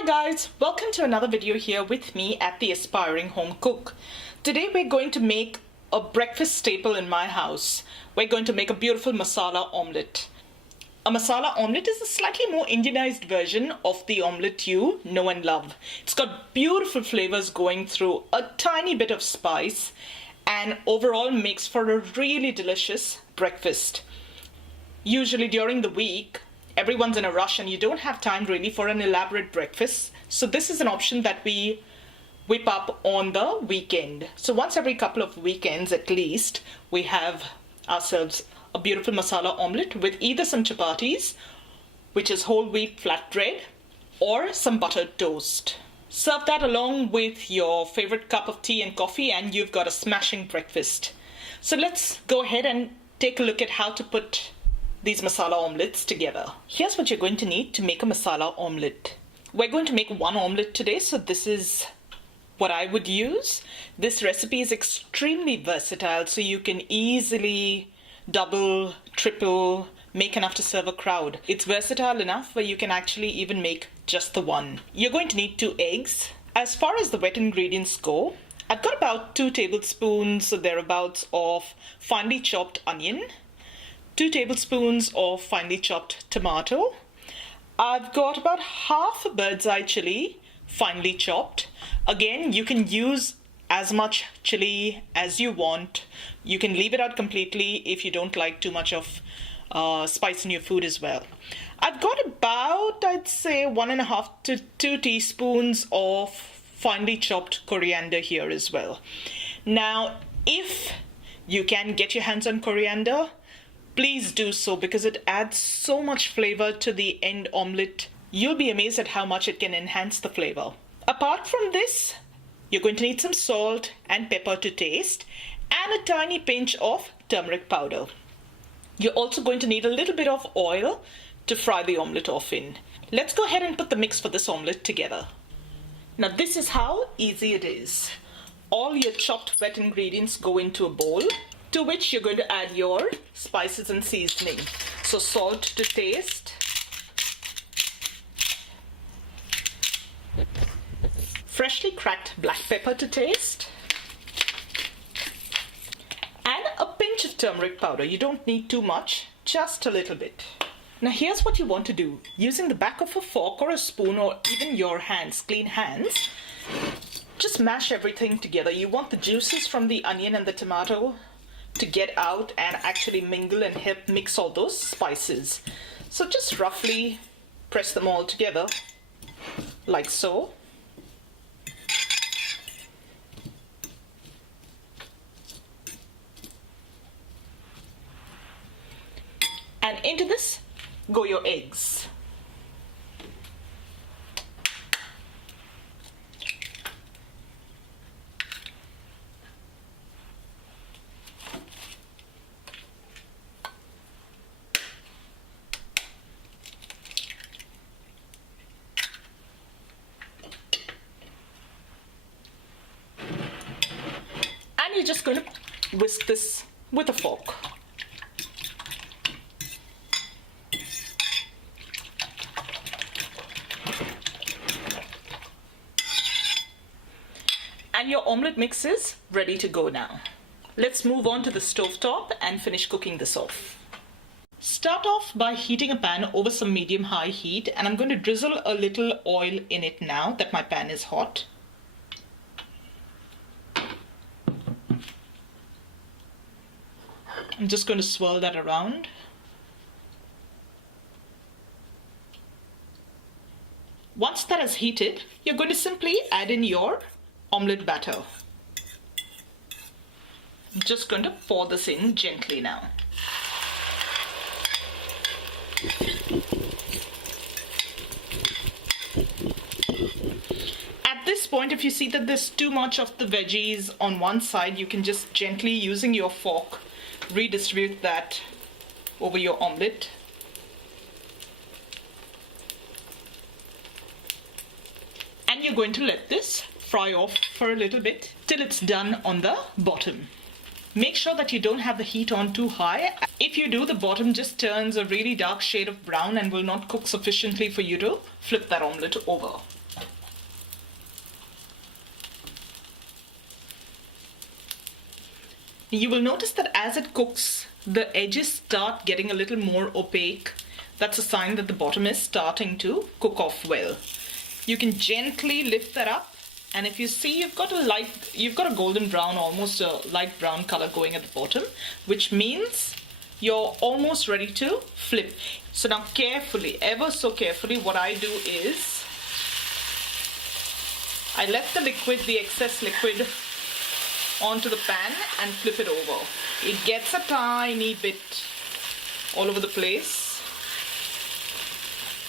Hi guys, welcome to another video here with me at the Aspiring Home Cook. Today we're going to make a breakfast staple in my house. We're going to make a beautiful masala omelette. A masala omelette is a slightly more Indianized version of the omelette you know and love. It's got beautiful flavors going through a tiny bit of spice and overall makes for a really delicious breakfast. Usually during the week, everyone's in a rush and you don't have time really for an elaborate breakfast. So this is an option that we whip up on the weekend. So once every couple of weekends at least, we have ourselves a beautiful masala omelette with either some chapatis, which is whole wheat flat bread, or some buttered toast. Serve that along with your favorite cup of tea and coffee and you've got a smashing breakfast. So let's go ahead and take a look at how to put these masala omelettes together. Here's what you're going to need to make a masala omelette. We're going to make one omelette today, so this is what I would use. This recipe is extremely versatile, so you can easily double, triple, make enough to serve a crowd. It's versatile enough where you can actually even make just the one. You're going to need 2 eggs. As far as the wet ingredients go, I've got about 2 tablespoons or thereabouts of finely chopped onion, 2 tablespoons of finely chopped tomato. I've got about half a birdseye chili, finely chopped. Again, you can use as much chili as you want. You can leave it out completely if you don't like too much of spice in your food as well. I've got about, I'd say, 1.5 to 2 teaspoons of finely chopped coriander here as well. Now, if you can get your hands on coriander, please do so because it adds so much flavor to the end omelette. You'll be amazed at how much it can enhance the flavor. Apart from this, you're going to need some salt and pepper to taste and a tiny pinch of turmeric powder. You're also going to need a little bit of oil to fry the omelette off in. Let's go ahead and put the mix for this omelette together. Now this is how easy it is. All your chopped wet ingredients go into a bowl, to which you're going to add your spices and seasoning. So salt to taste, freshly cracked black pepper to taste, and a pinch of turmeric powder. You don't need too much, just a little bit. Now here's what you want to do. Using the back of a fork or a spoon or even your hands, clean hands, just mash everything together. You want the juices from the onion and the tomato to get out and actually mingle and help mix all those spices. So just roughly press them all together like so. And into this go your eggs. And you're just going to whisk this with a fork. And your omelette mix is ready to go now. Let's move on to the stovetop and finish cooking this off. Start off by heating a pan over some medium-high heat, and I'm going to drizzle a little oil in it now that my pan is hot. I'm just going to swirl that around. Once that is heated, you're going to simply add in your omelette batter. I'm just going to pour this in gently now. At this point, if you see that there's too much of the veggies on one side, you can just gently, using your fork, redistribute that over your omelette. And you're going to let this fry off for a little bit till it's done on the bottom. Make sure that you don't have the heat on too high. If you do, the bottom just turns a really dark shade of brown and will not cook sufficiently for you to flip that omelette over. You will notice that as it cooks, the edges start getting a little more opaque. That's a sign that the bottom is starting to cook off well. You can gently lift that up, and if you see, you've got a golden brown, almost a light brown color going at the bottom, which means you're almost ready to flip. So now carefully, ever so carefully, what I do is I let the excess liquid onto the pan and flip it over. It gets a tiny bit all over the place,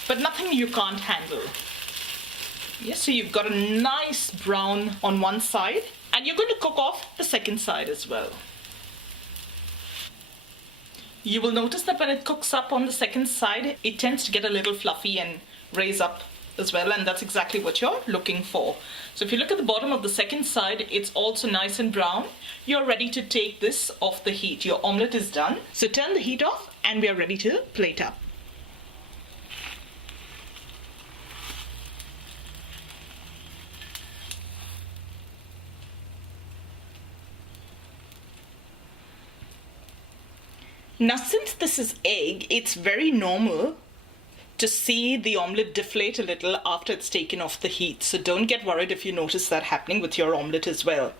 but nothing you can't handle. Yes, so you've got a nice brown on one side, and you're going to cook off the second side as well. You will notice that when it cooks up on the second side, it tends to get a little fluffy and raise up as well, and that's exactly what you're looking for. So if you look at the bottom of the second side, it's also nice and brown. You're ready to take this off the heat. Your omelette is done. So turn the heat off and we are ready to plate up. Now, since this is egg, it's very normal to see the omelette deflate a little after it's taken off the heat. So don't get worried if you notice that happening with your omelette as well.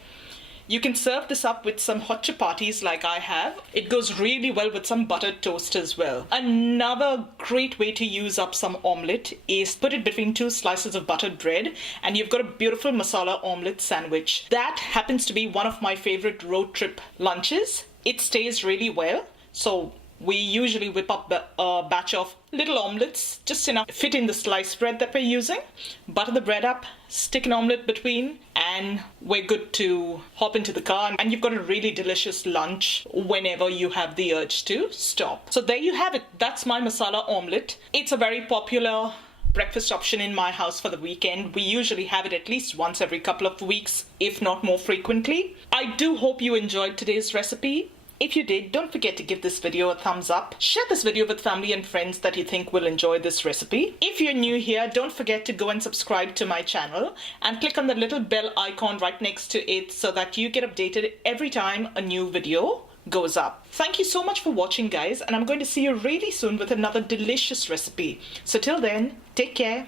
You can serve this up with some hot chapatis like I have. It goes really well with some buttered toast as well. Another great way to use up some omelette is put it between two slices of buttered bread, and you've got a beautiful masala omelette sandwich. That happens to be one of my favorite road trip lunches. It stays really well. So we usually whip up a batch of little omelettes, just enough to fit in the sliced bread that we're using. Butter the bread up, stick an omelette between, and we're good to hop into the car. And you've got a really delicious lunch whenever you have the urge to stop. So there you have it. That's my masala omelette. It's a very popular breakfast option in my house for the weekend. We usually have it at least once every couple of weeks, if not more frequently. I do hope you enjoyed today's recipe. If you did, don't forget to give this video a thumbs up. Share this video with family and friends that you think will enjoy this recipe. If you're new here, don't forget to go and subscribe to my channel and click on the little bell icon right next to it so that you get updated every time a new video goes up. Thank you so much for watching, guys, and I'm going to see you really soon with another delicious recipe. So till then, take care.